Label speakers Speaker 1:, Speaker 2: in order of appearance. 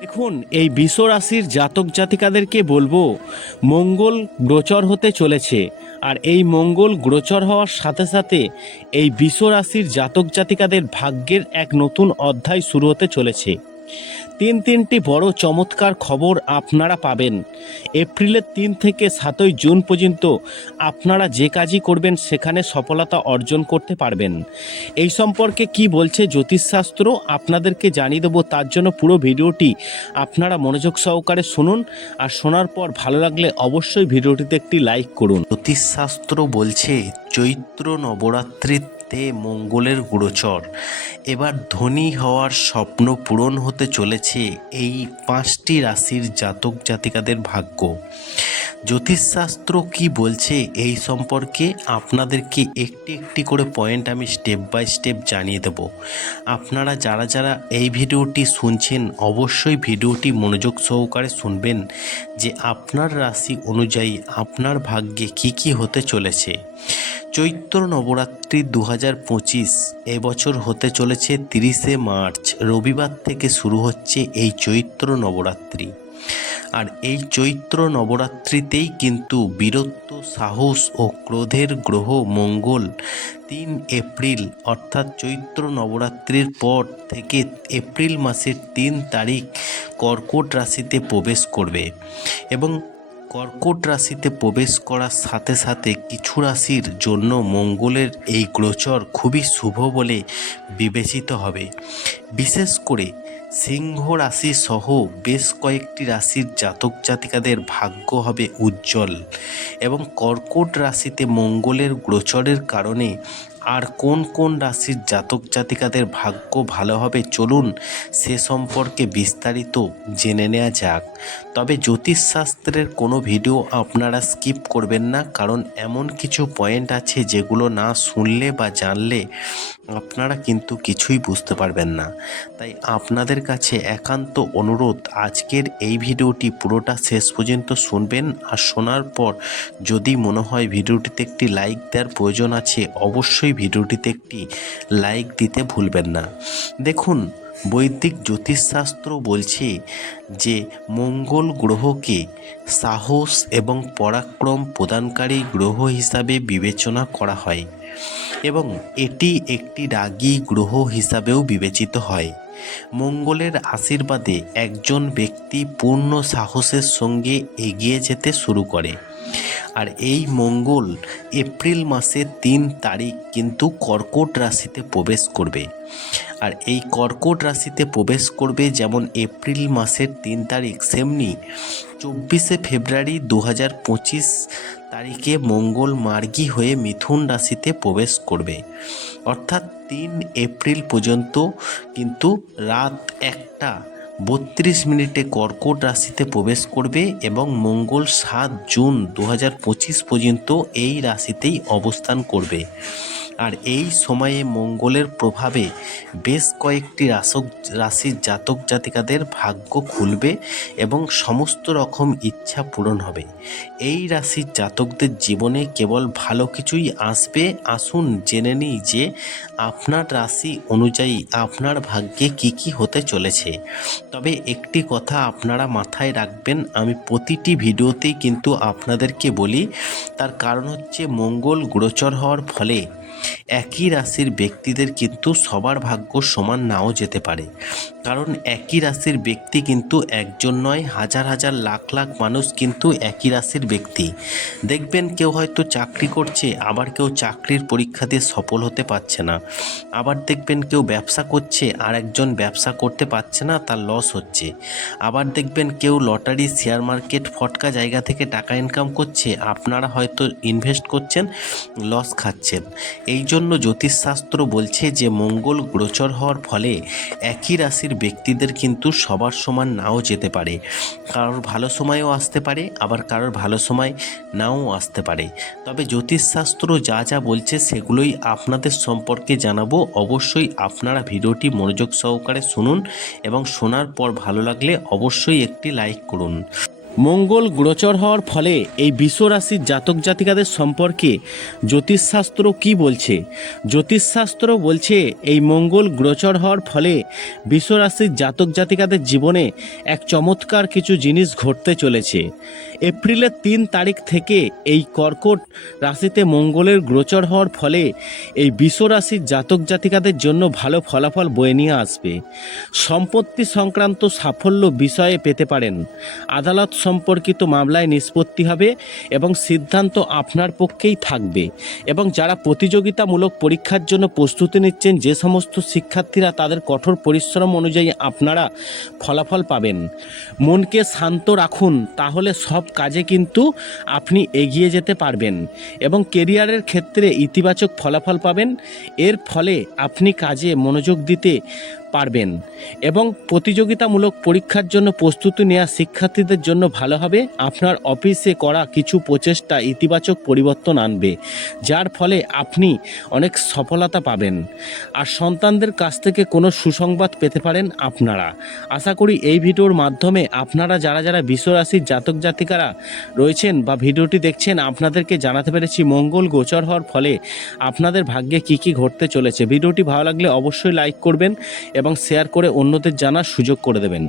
Speaker 1: দেখুন, এই বিশ্বরাশির রাশির জাতক জাতিকাদেরকে বলব, মঙ্গল গ্রোচর হতে চলেছে। আর এই মঙ্গল গ্রোচর হওয়ার সাথে সাথে এই বিশ্বরাশির রাশির জাতক জাতিকাদের ভাগ্যের এক নতুন অধ্যায় শুরু হতে চলেছে। তিন তিনটি বড় চমৎকার খবর আপনারা পাবেন। এপ্রিলের তিন থেকে সাতই জুন পর্যন্ত আপনারা যে কাজই করবেন, সেখানে সফলতা অর্জন করতে পারবেন। এই সম্পর্কে কি বলছে জ্যোতিষশাস্ত্র আপনাদেরকে জানিয়ে দেবো। তার জন্য পুরো ভিডিওটি আপনারা মনোযোগ সহকারে শুনুন। আর শোনার পর ভালো লাগলে অবশ্যই ভিডিওটিতে একটি লাইক করুন। জ্যোতিষশাস্ত্র বলছে, চৈত্র নবরাত্রিতে মঙ্গলের গুড়োচর। এবার ধনী হওয়ার স্বপ্ন পূরণ হতে চলেছে এই পাঁচটি রাশির জাতক জাতিকাদের ভাগ্য। জ্যোতিষশাস্ত্র কি বলছে এই সম্পর্কে আপনাদেরকে একটি একটি করে পয়েন্ট আমি স্টেপ বাই স্টেপ জানিয়ে দেব। আপনারা যারা যারা এই ভিডিওটি শুনছেন, অবশ্যই ভিডিওটি মনোযোগ সহকারে শুনবেন যে আপনার রাশি অনুযায়ী আপনার ভাগ্যে কি কি হতে চলেছে। চৈত্র নবরাত্রি দু হাজার পঁচিশ এবছর হতে চলেছে তিরিশে মার্চ। রবিবার থেকে শুরু হচ্ছে এই চৈত্র নবরাত্রি। আর এই চৈত্র নবরাত্রিতেই কিন্তু বীরত্ব, সাহস ও ক্রোধের গ্রহ মঙ্গল তিন এপ্রিল, অর্থাৎ চৈত্র নবরাত্রির পর থেকে এপ্রিল মাসের তিন তারিখ কর্কট রাশিতে প্রবেশ করবে এবং কর্কট রাশিতে প্রবেশ করার সাথে সাথে কিছু রাশির জন্য মঙ্গলের এই গোচর খুবই শুভ বলে বিবেচিত হবে। বিশেষ করে সিংহ রাশি সহ বেশ কয়েকটি রাশির জাতক জাতিকাদের ভাগ্য হবে উজ্জ্বল এবং কর্কট রাশিতে মঙ্গলের গোচরের কারণে আর কোন কোন রাশির জাতক জাতিকাদের ভাগ্য ভালো হবে চলুন সে সম্পর্কে বিস্তারিত জেনে নেওয়া যাক। তবে জ্যোতিষশাস্ত্রের কোনো ভিডিও আপনারা স্কিপ করবেন না, কারণ এমন কিছু পয়েন্ট আছে যেগুলো না শুনলে বা জানলে আপনারা কিন্তু কিছুই বুঝতে পারবেন না। তাই আপনাদের কাছে একান্ত অনুরোধ, আজকের এই ভিডিওটি পুরোটা শেষ পর্যন্ত শুনবেন আর শোনার পর যদি মনে হয় ভিডিওটিতে একটি লাইক দেওয়ার প্রয়োজন আছে, অবশ্যই ভিডিওটিতে একটি লাইক দিতে ভুলবেন না। দেখুন, বৈদিক জ্যোতিষশাস্ত্র বলছে যে মঙ্গল গ্রহকে সাহস এবং পরাক্রম প্রদানকারী গ্রহ হিসাবে বিবেচনা করা হয় এবং এটি একটি রাগী গ্রহ হিসাবেও বিবেচিত হয়। মঙ্গলের আশীর্বাদে একজন ব্যক্তি পূর্ণ সাহসের সঙ্গে এগিয়ে যেতে শুরু করে। আর এই মঙ্গল এপ্রিল মাসের তিন তারিখ কিন্তু কর্কট রাশিতে প্রবেশ করবে। আর এই কর্কট রাশিতে প্রবেশ করবে যেমন এপ্রিল মাসের তিন তারিখ, সেমনি চব্বিশে ফেব্রুয়ারি দু হাজার পঁচিশ তারিখে মঙ্গল মার্গী হয়ে মিথুন রাশিতে প্রবেশ করবে। অর্থাৎ তিন এপ্রিল পর্যন্ত কিন্তু রাত একটা বত্রিশ মিনিটে কর্কট রাশিতে প্রবেশ করবে এবং মঙ্গল সাত জুন দু হাজার পঁচিশ পর্যন্ত এই রাশিতেই অবস্থান করবে। আর এই সময়ে মঙ্গলের প্রভাবে বেশ কয়েকটি রাসক রাশির জাতক জাতিকাদের ভাগ্য খুলবে এবং সমস্ত রকম ইচ্ছা পূরণ হবে। এই রাশির জাতকদের জীবনে কেবল ভালো কিছুই আসবে। আসুন জেনে নিই যে আপনার রাশি অনুযায়ী আপনার ভাগ্যে কি কি হতে চলেছে। তবে একটি কথা আপনারা মাথায় রাখবেন, আমি প্রতিটি ভিডিওতেই কিন্তু আপনাদেরকে বলি, তার কারণ হচ্ছে মঙ্গল গোচর হওয়ার ফলে একই রাশির ব্যক্তিদের কিন্তু সবার ভাগ্য সমান নাও যেতে পারে। কারণ একই রাশির ব্যক্তি কিন্তু একজন নয়, হাজার হাজার, লাখ লাখ মানুষ কিন্তু একই রাশির ব্যক্তি। দেখবেন কেউ হয়তো চাকরি করছে, আবার কেউ চাকরির পরীক্ষা দিয়ে সফল হতে পারছে না। আবার দেখবেন কেউ ব্যবসা করছে, আর একজন ব্যবসা করতে পারছে না, তার লস হচ্ছে। আবার দেখবেন কেউ লটারি শেয়ার মার্কেট ফটকা জায়গা থেকে টাকা ইনকাম করছে, আপনারা হয়তো ইনভেস্ট করছেন লস খাচ্ছেন। এই জন্য জ্যোতিষশাস্ত্র বলছে যে, মঙ্গল গোচর হওয়ার ফলে একই রাশির ব্যক্তিদের কিন্তু সবার সমান নাও যেতে পারে। কারোর ভালো সময়ও আসতে পারে, আবার কারোর ভালো সময় নাও আসতে পারে। তবে জ্যোতিষশাস্ত্র যা যা বলছে সেগুলোই আপনাদের সম্পর্কে জানাব। অবশ্যই আপনারা ভিডিওটি মনোযোগ সহকারে শুনুন এবং শোনার পর ভালো লাগলে অবশ্যই একটি লাইক করুন। মঙ্গল গোচর হওয়ার ফলে এই বিশ্ব রাশির জাতক জাতিকাদের সম্পর্কে জ্যোতিষশাস্ত্র কি বলছে? জ্যোতিষশাস্ত্র বলছে এই মঙ্গল গোচর হওয়ার ফলে বিশ্ব রাশির জাতক জাতিকাদের জীবনে এক চমৎকার কিছু জিনিস ঘটতে চলেছে। এপ্রিলের তিন তারিখ থেকে এই কর্কট রাশিতে মঙ্গলের গোচর হওয়ার ফলে এই বিশ্ব রাশির জাতক জাতিকাদের জন্য ভালো ফলাফল বয়ে নিয়ে আসবে। সম্পত্তি সংক্রান্ত সাফল্য বিষয়ে পেতে পারেন। আদালত সম্পর্কিত মামলায় নিষ্পত্তি হবে এবং সিদ্ধান্ত আপনার পক্ষেই থাকবে। এবং যারা প্রতিযোগিতামূলক পরীক্ষার জন্য প্রস্তুতি নিচ্ছেন, যে সমস্ত শিক্ষার্থীরা তাদের কঠোর পরিশ্রম অনুযায়ী আপনারা ফলাফল পাবেন। মনকে শান্ত রাখুন, তাহলে সব কাজে কিন্তু আপনি এগিয়ে যেতে পারবেন এবং কেরিয়ারের ক্ষেত্রে ইতিবাচক ফলাফল পাবেন। এর ফলে আপনি কাজে মনোযোগ দিতে পারবেন এবং প্রতিযোগিতামূলক পরীক্ষার জন্য প্রস্তুতি নেওয়া শিক্ষার্থীদের জন্য ভালো হবে, আপনার অফিসে করা কিছু প্রচেষ্টা ইতিবাচক পরিবর্তন আনবে, যার ফলে আপনি অনেক সফলতা পাবেন। আর সন্তানদের কাছ থেকে কোনো সুসংবাদ পেতে পারেন আপনারা। আশা করি এই ভিডিওর মাধ্যমে আপনারা যারা যারা বিশ্বরাশির জাতক জাতিকারা রয়েছেন বা ভিডিওটি দেখছেন, আপনাদেরকে জানাতে পেরেছি মঙ্গল গোচর হওয়ার ফলে আপনাদের ভাগ্যে কি কি ঘটতে চলেছে। ভিডিওটি ভালো লাগলে অবশ্যই লাইক করবেন এবং শেয়ার করে অন্যদের জানার সুযোগ করে দেবেন।